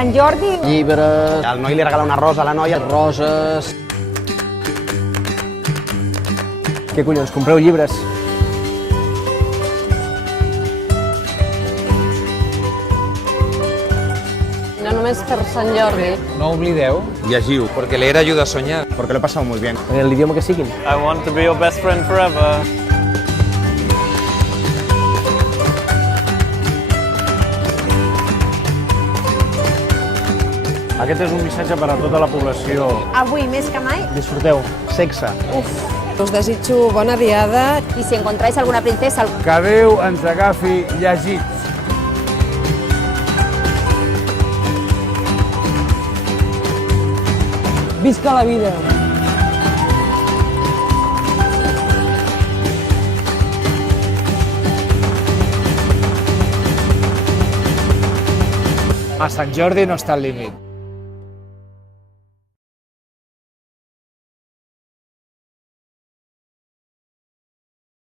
Sant Jordi. Llibres, El noi li regala una rosa a la noia. roses... Què collons, compreu llibres? No només per Sant Jordi. No oblideu, Llegiu, Porque leer ayuda a soñar. porque lo he pasado muy bien. en l'idioma que siguin. I want to be your best friend forever. Aquest és un missatge per a tota la població. Avui més que mai. Disfruteu. Sexe. Us desitjo bona diada. I si encontráis alguna princesa... Que Déu ens agafi llegits. Visca la vida! A Sant Jordi no està al límit.